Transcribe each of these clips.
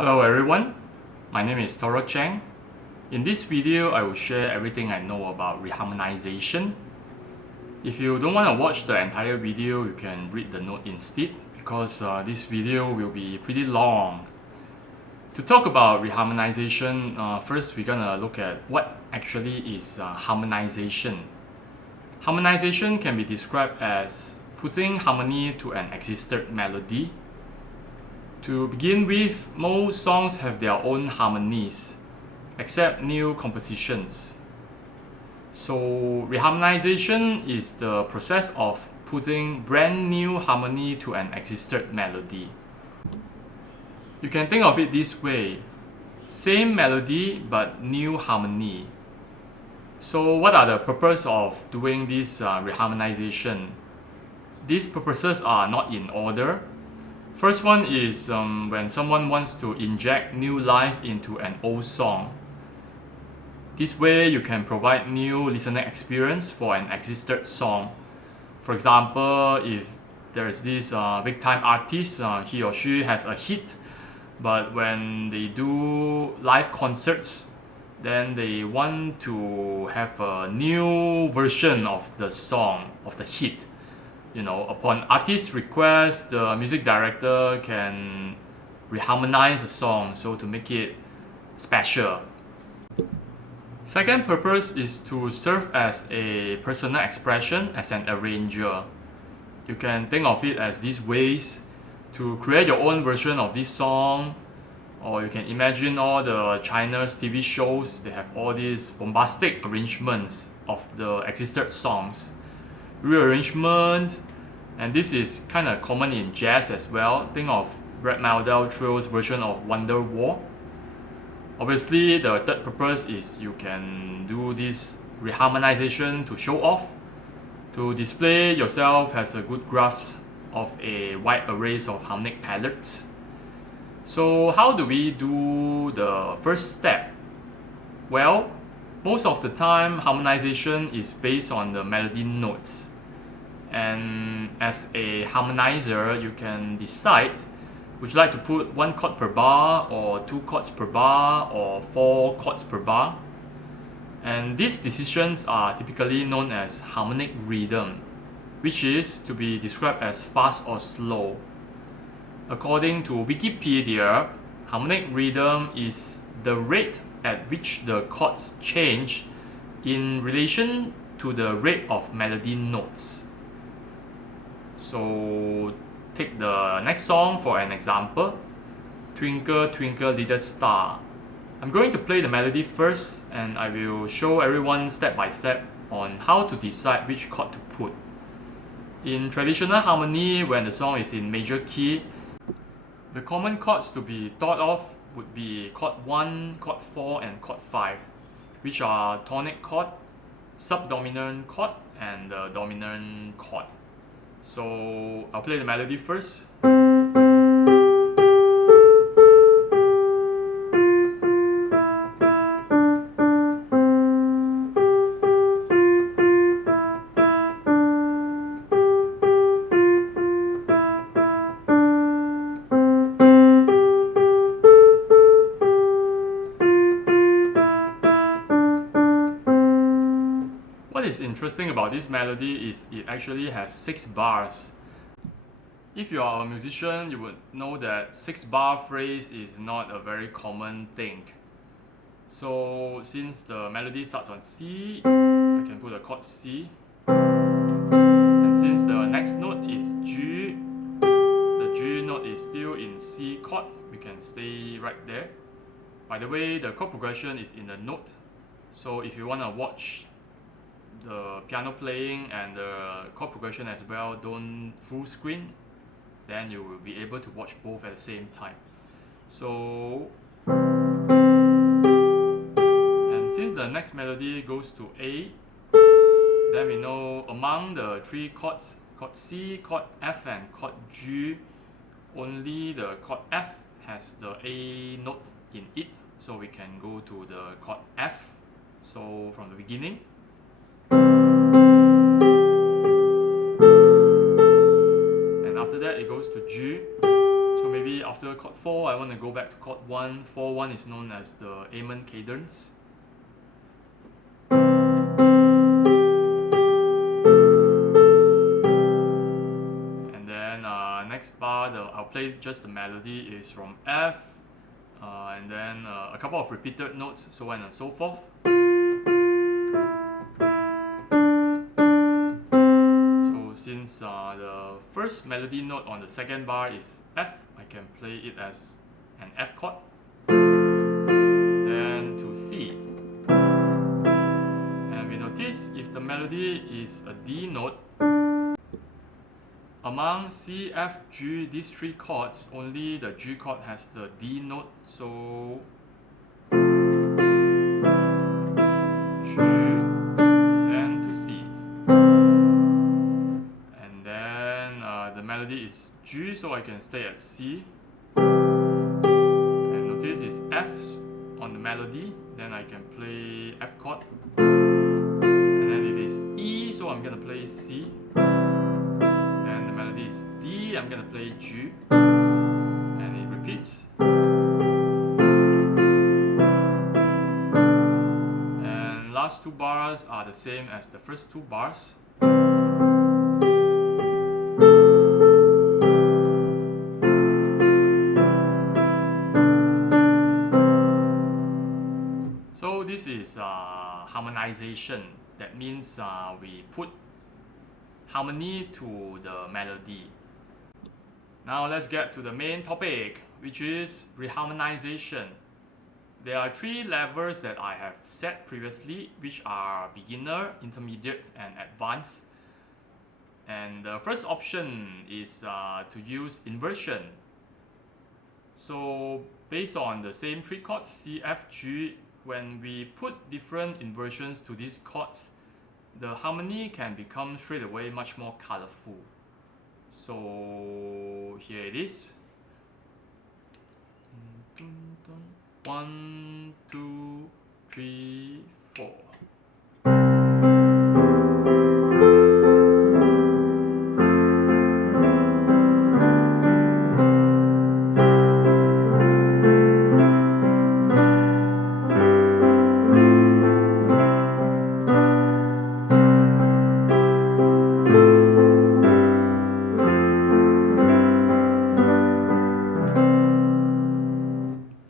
Hello everyone, my name is Toro Cheng. In this video, I will share everything I know about reharmonization. If you don't want to watch the entire video, you can read the note instead because this video will be pretty long. To talk about reharmonization, first we're gonna look at what actually is harmonization. Harmonization can be described as putting harmony to an existing melody. To begin with, most songs have their own harmonies, except new compositions. So reharmonization is the process of putting brand new harmony to an existing melody. You can think of it this way: same melody but new harmony. So what are the purpose of doing this reharmonization? These purposes are not in order. First one is when someone wants to inject new life into an old song. This way you can provide new listening experience for an existing song. For example, if there is this big time artist, he or she has a hit, but when they do live concerts, then they want to have a new version of the song, of the hit. Upon artist's request, the music director can reharmonize the song so to make it special. Second purpose is to serve as a personal expression as an arranger. You can think of it as these ways to create your own version of this song, or you can imagine all the China's TV shows, they have all these bombastic arrangements of the existing songs. Rearrangement, and this is kind of common in jazz as well. Think of Brad Mehldau Trio's version of Wonderwall. Obviously, the third purpose is you can do this reharmonization to show off, to display yourself as a good grasp of a wide array of harmonic palettes. So how do we do the first step? Well, most of the time, harmonization is based on the melody notes. And as a harmonizer, you can decide, would you like to put 1 chord per bar, or 2 chords per bar, or 4 chords per bar? And these decisions are typically known as harmonic rhythm, which is to be described as fast or slow. According to Wikipedia, harmonic rhythm is the rate at which the chords change in relation to the rate of melody notes. So take the next song for an example, Twinkle Twinkle Little Star. I'm going to play the melody first, and I will show everyone step by step on how to decide which chord to put. In traditional harmony, when the song is in major key, the common chords to be thought of would be chord 1, chord 4, and chord 5, which are tonic chord, subdominant chord, and the dominant chord. So I'll play the melody first. What is interesting about this melody is it actually has 6 bars. If you are a musician, you would know that 6-bar phrase is not a very common thing. So since the melody starts on C, I can put a chord C. And since the next note is G, the G note is still in C chord, we can stay right there. By the way, the chord progression is in the note. So if you want to watch the piano playing and the chord progression as well, don't full screen, then you will be able to watch both at the same time. So, and since the next melody goes to A, then we know among the 3 chords, chord C, chord F, and chord G, only the chord F has the A note in it, so we can go to the chord F. So from the beginning, and after that it goes to G. So maybe after chord 4, I want to go back to chord 1. 4-1 is known as the Amon cadence. And then next bar, I'll play just the melody, is from F, and then a couple of repeated notes, so on and so forth. So since the first melody note on the second bar is F, I can play it as an F chord, then to C. And we notice if the melody is a D note, among C, F, G, these three chords, only the G chord has the D note, so G, then to C. And then the melody is G, so I can stay at C. And notice it's F on the melody, then I can play F chord. And then it is E, so I'm gonna play C. And the melody is D, I'm gonna play G. And it repeats. And last two bars are the same as the first two bars. So this is harmonization. That means we put harmony to the melody. Now let's get to the main topic, which is reharmonization. There are three levels that I have set previously, which are beginner, intermediate, and advanced. And the first option is to use inversion. So based on the same three chords, C, F, G, when we put different inversions to these chords, the harmony can become straight away much more colorful. So here it is. 1, 2, 3, 4.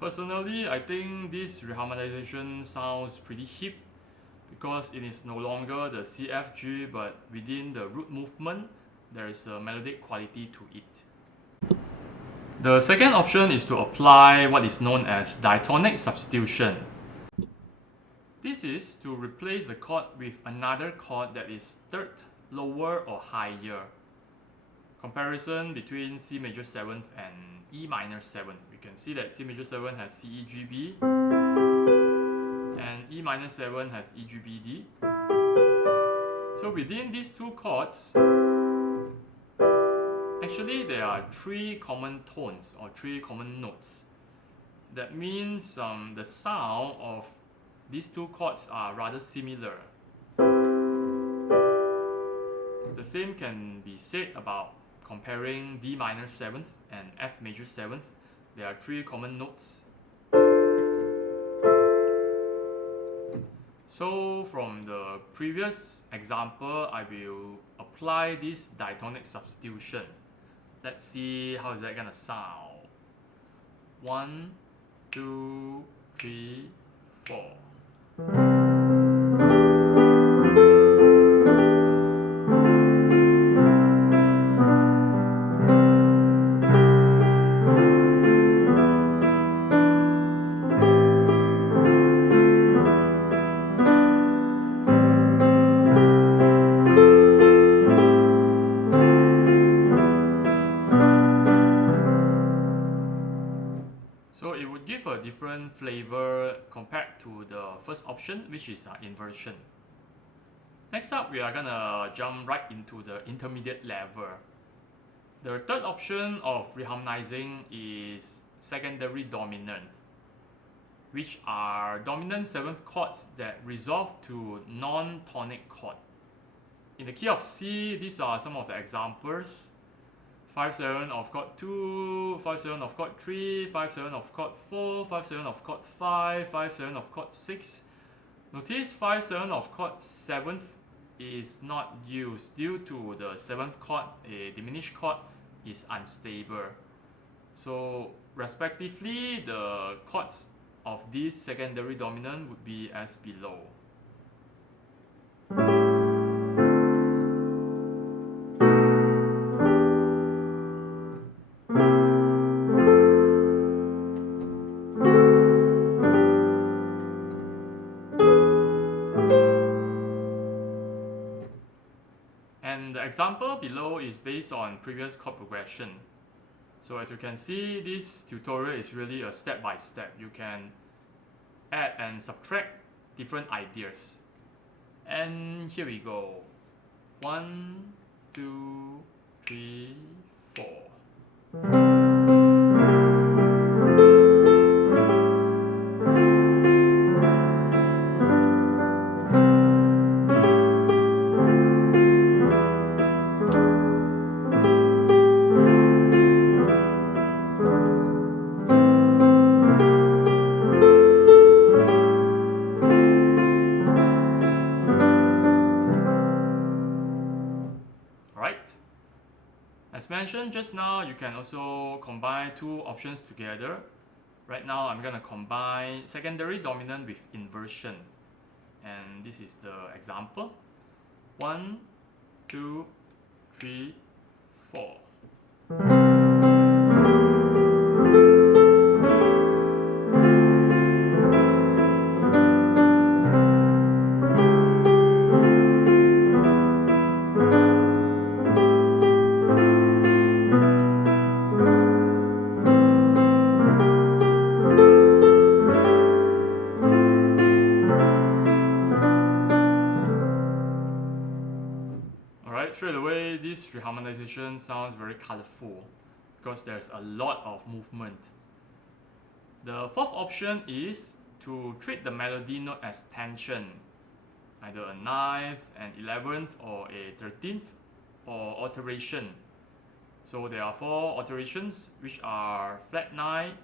Personally, I think this reharmonization sounds pretty hip because it is no longer the CFG, but within the root movement, there is a melodic quality to it. The second option is to apply what is known as diatonic substitution. This is to replace the chord with another chord that is third, lower or higher. Comparison between C major 7th and E minor 7th. We can see that C major 7 has C, E, G, B, and E minor 7 has E, G, B, D. So within these two chords, actually there are three common tones or three common notes. That means the sound of these two chords are rather similar. The same can be said about comparing D minor 7th and F major 7th. There are three common notes. So from the previous example, I will apply this diatonic substitution. Let's see how is that gonna sound. 1, 2, 3, 4. So it would give a different flavor compared to the first option, which is inversion. Next up, we are gonna jump right into the intermediate level. The third option of reharmonizing is secondary dominant, which are dominant 7th chords that resolve to non-tonic chord. In the key of C, these are some of the examples. 5/7 of chord 2, 5/7 of chord 3, 5/7 of chord 4, 5/7 of chord 5, 5/7 of chord 6. Notice 5/7 of chord 7th is not used due to the 7th chord, a diminished chord, is unstable. So respectively, the chords of this secondary dominant would be as below. And the example below is based on previous chord progression. So as you can see, this tutorial is really a step-by-step. You can add and subtract different ideas. And here we go. 1, 2, 3, 4. As mentioned just now, you can also combine two options together. Right now, I'm going to combine secondary dominant with inversion. And this is the example. 1, 2, 3, 4. Straight away, this reharmonization sounds very colorful because there's a lot of movement. The fourth option is to treat the melody note as tension, either a 9th, an 11th, or a 13th, or alteration. So there are 4 alterations, which are flat 9,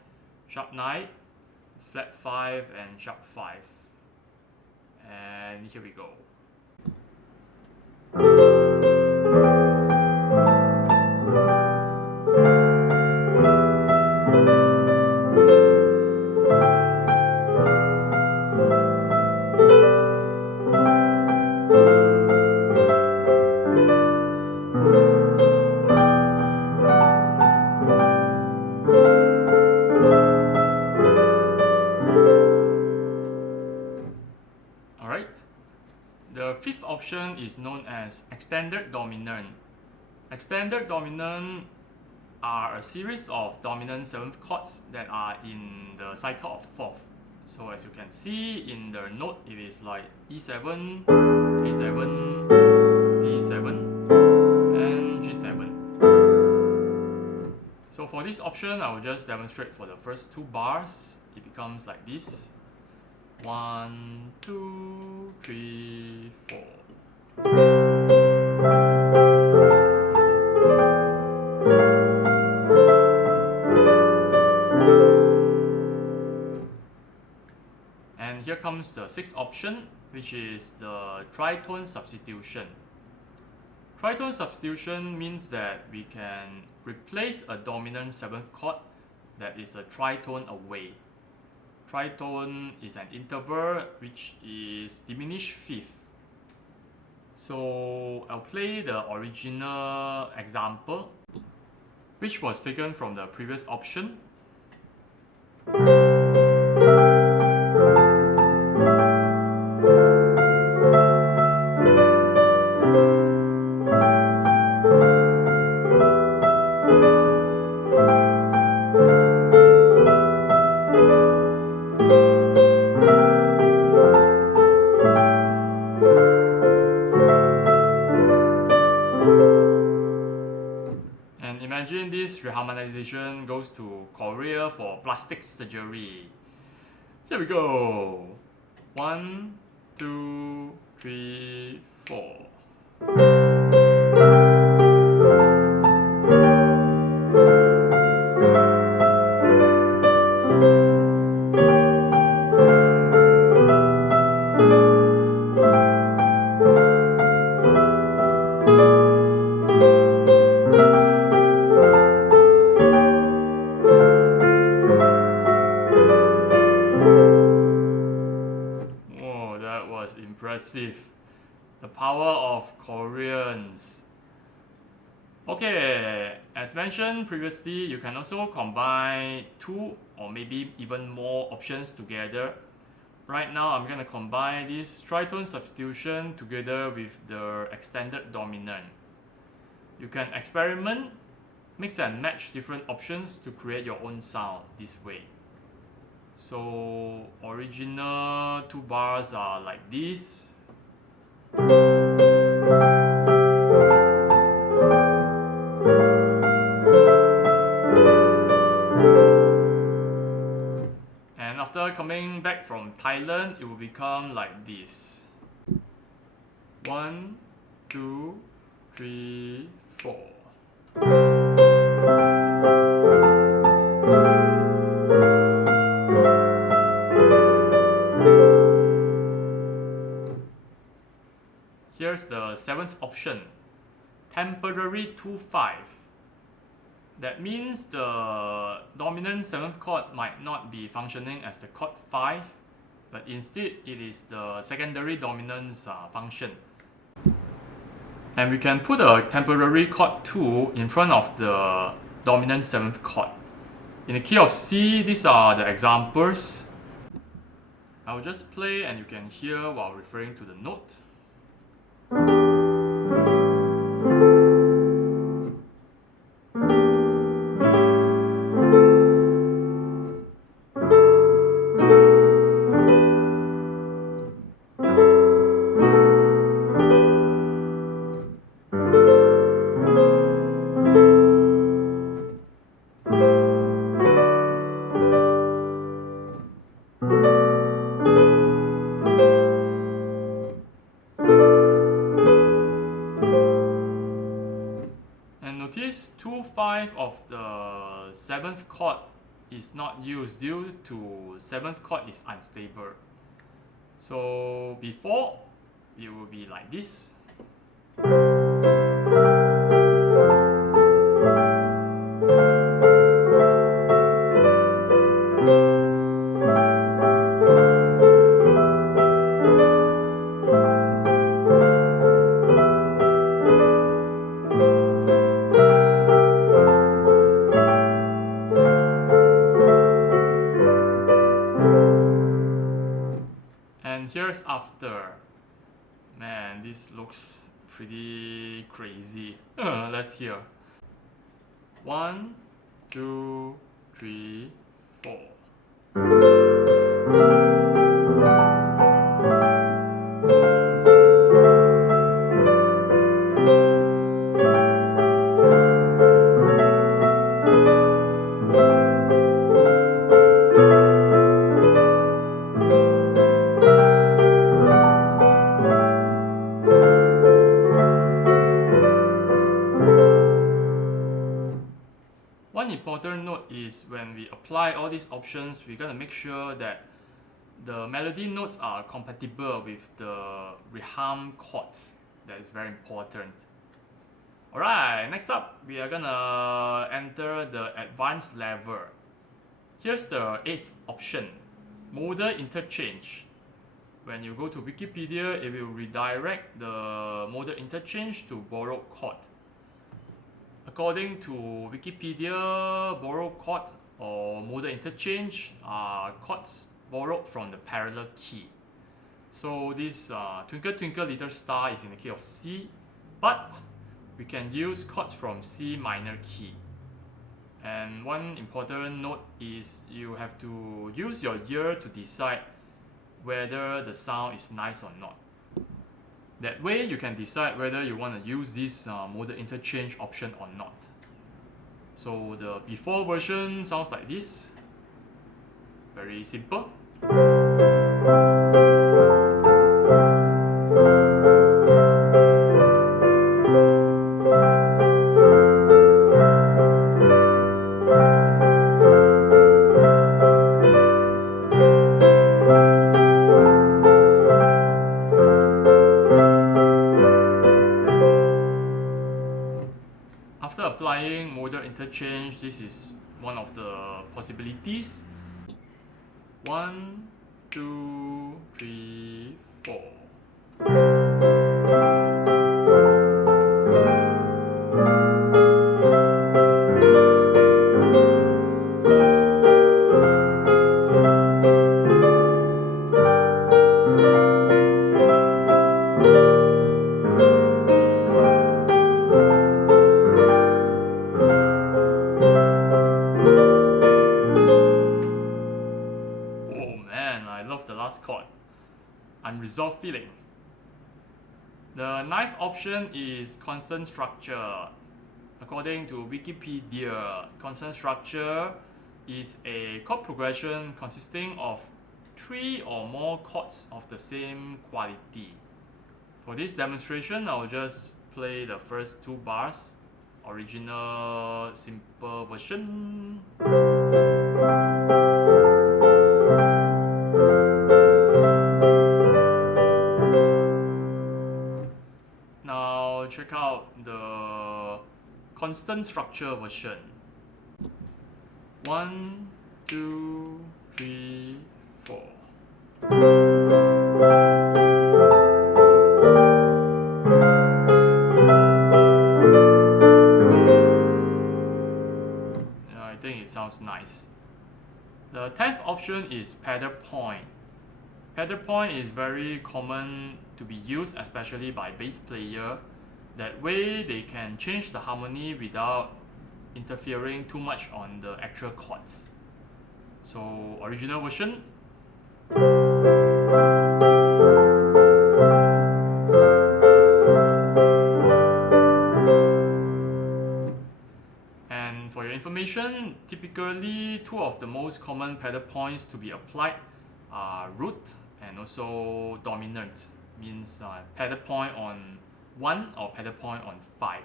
sharp 9, flat 5, and sharp 5. And here we go. The fifth option is known as extended dominant. Extended dominant are a series of dominant 7th chords that are in the cycle of 4th. So as you can see in the note, it is like E7, A7, D7, and G7. So for this option, I will just demonstrate for the first 2 bars. It becomes like this. 1, 2, 3, 4. And here comes the 6th option, which is the tritone substitution. Tritone substitution means that we can replace a dominant 7th chord that is a tritone away. Tritone is an interval which is diminished 5th. So I'll play the original example, which was taken from the previous option. Imagine this reharmonization goes to Korea for plastic surgery. Here we go. 1, 2, 3, 4. impressive. The power of Koreans. Okay, as mentioned previously, you can also combine 2 or maybe even more options together. Right now, I'm going to combine this tritone substitution together with the extended dominant. You can experiment, mix and match different options to create your own sound this way. So, original 2 bars are like this. And after coming back from Thailand, it will become like this. 1, 2, 3, 4. Here's the 7th option, temporary 2-5. That means the dominant 7th chord might not be functioning as the chord 5, but instead it is the secondary dominant's function. And we can put a temporary chord 2 in front of the dominant 7th chord. In the key of C, these are the examples. I will just play and you can hear while referring to the note. Notice 2-5 of the 7th chord is not used due to 7th chord is unstable. So before, it will be like this. And here's after. Man, this looks pretty crazy. Let's hear. 1, 2, 3, 4. One important note is when we apply all these options, we're going to make sure that the melody notes are compatible with the Reharm chords. That is very important. Alright, next up, we are going to enter the advanced level. Here's the 8th option, modal interchange. When you go to Wikipedia, it will redirect the modal interchange to borrowed chord. According to Wikipedia, borrowed chord or modal interchange are chords borrowed from the parallel key. So this Twinkle Twinkle Little Star is in the key of C, but we can use chords from C minor key. And one important note is you have to use your ear to decide whether the sound is nice or not. That way you can decide whether you want to use this modal interchange option or not. So the before version sounds like this. Very simple. After applying modal interchange, this is one of the possibilities. 1, 2, 3, 4. I love the last chord. Unresolved feeling. The ninth option is constant structure. According to Wikipedia, constant structure is a chord progression consisting of 3 or more chords of the same quality. For this demonstration, I'll just play the first 2 bars, original simple version. Now check out the constant structure version. 1, 2, 3, 4. I think it sounds nice. The 10th option is pedal point. Pedal point is very common to be used, especially by bass player. That way they can change the harmony without interfering too much on the actual chords. So original version. And for your information, typically 2 of the most common pedal points to be applied are root and also dominant, means pedal point on 1 or pedal point on 5.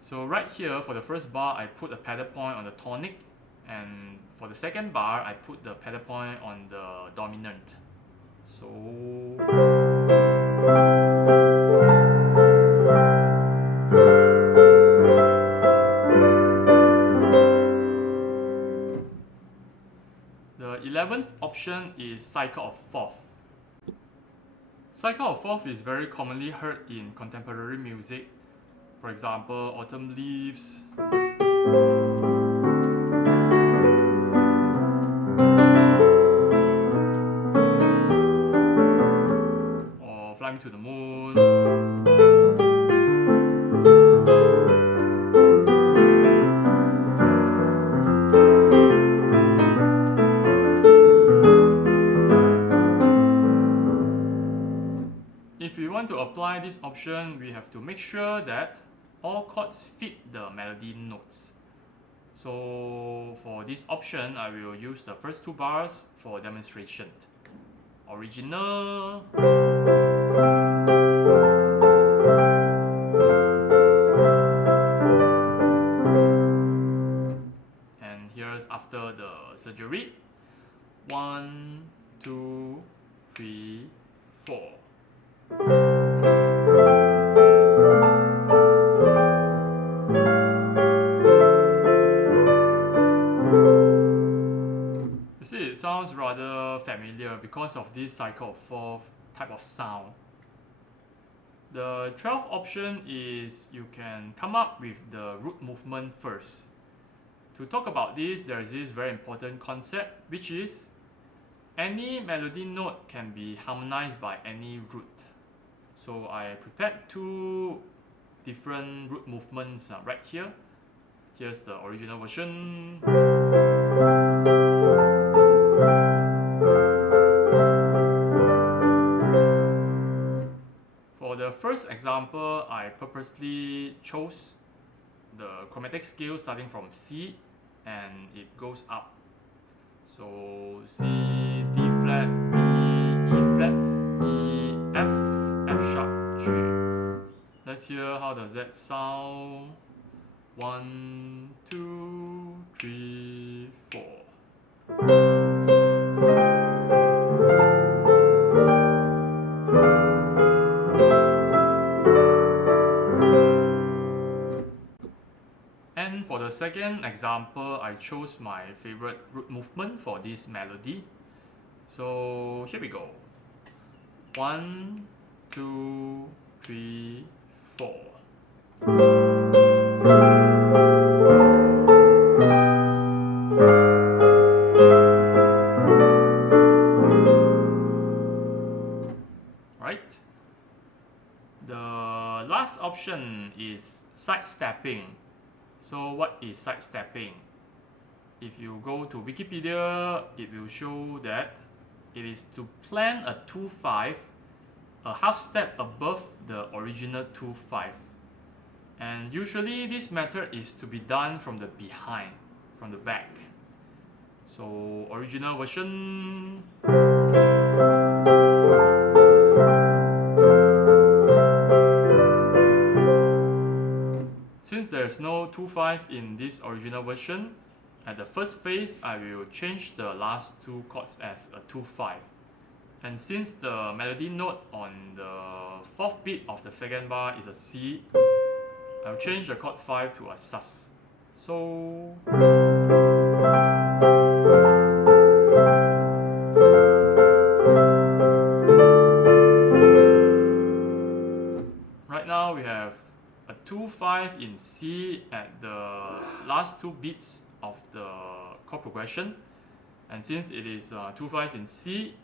So right here for the first bar I put a pedal point on the tonic, and for the second bar I put the pedal point on the dominant. So the 11th option is cycle of fourth. Cycle of fourth is very commonly heard in contemporary music. For example, Autumn Leaves, or Fly Me to the Moon. If we want to apply this option, we have to make sure that all chords fit the melody notes. So for this option, I will use the first 2 bars for demonstration. Original. And here's after the surgery. 1, 2, 3, 4. You see, it sounds rather familiar because of this cycle of fourth type of sound. The 12th option is you can come up with the root movement first. To talk about this, there is this very important concept, which is any melody note can be harmonized by any root. So I prepared 2 different root movements right here. Here's the original version. For the first example, I purposely chose the chromatic scale starting from C and it goes up. So C, D flat, D, E flat, E, F, F sharp, G. Let's hear how does that sound. 1, 2, 3, 4. And for the second example, I chose my favorite root movement for this melody. So here we go. 1, 2, 3, 4. Right? The last option is sidestepping. So what is sidestepping? If you go to Wikipedia, it will show that it is to plan a 2-5 a half step above the original 2-5. And usually this method is to be done from the behind, from the back. So original version. Since there's no 2-5 in this original version, at the first phase I will change the last two chords as a 2-5. And since the melody note on the 4th beat of the second bar is a C, I'll change the chord 5 to a sus. So right now we have a 2-5 in C at the last two beats of the chord progression. And since it is 2-5 in C,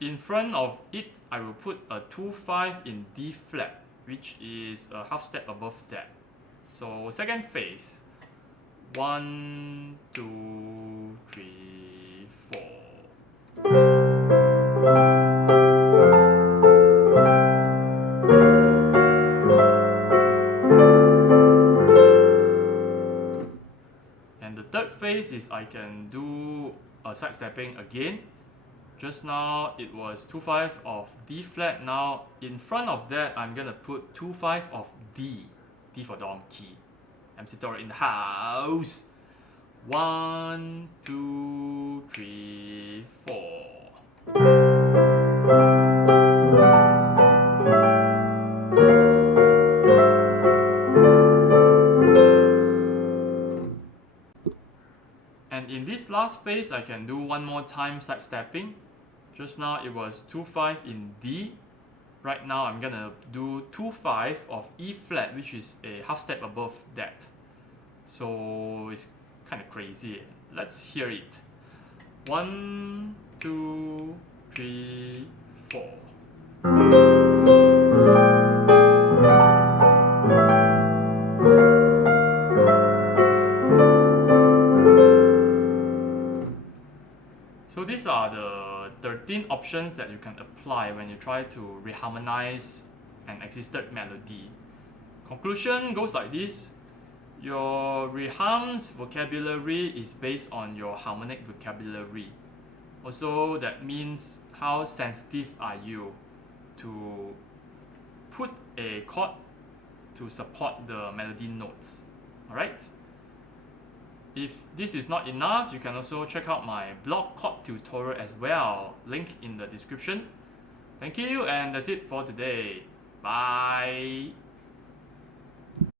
in front of it I will put a 2-5 in D flat, which is a half step above that. So second phase, 1, 2, 3, 4. And the third phase is I can do a sidestepping again. Just now it was 2-5 of D flat. Now in front of that I'm gonna put 2-5 of D. D for donkey. MC Toro in the house. 1, 2, 3, 4. And in this last phase I can do one more time sidestepping. Just now it was 2-5 in D. Right now I'm gonna do 2-5 of E flat, which is a half step above that. So it's kind of crazy. Let's hear it. 1, 2, 3, 4. So these are the 13 options that you can apply when you try to reharmonize an existed melody. Conclusion goes like this. Your reharms vocabulary is based on your harmonic vocabulary. Also, that means how sensitive are you to put a chord to support the melody notes. Alright? If this is not enough, you can also check out my blog chord tutorial as well, link in the description. Thank you, and that's it for today. Bye!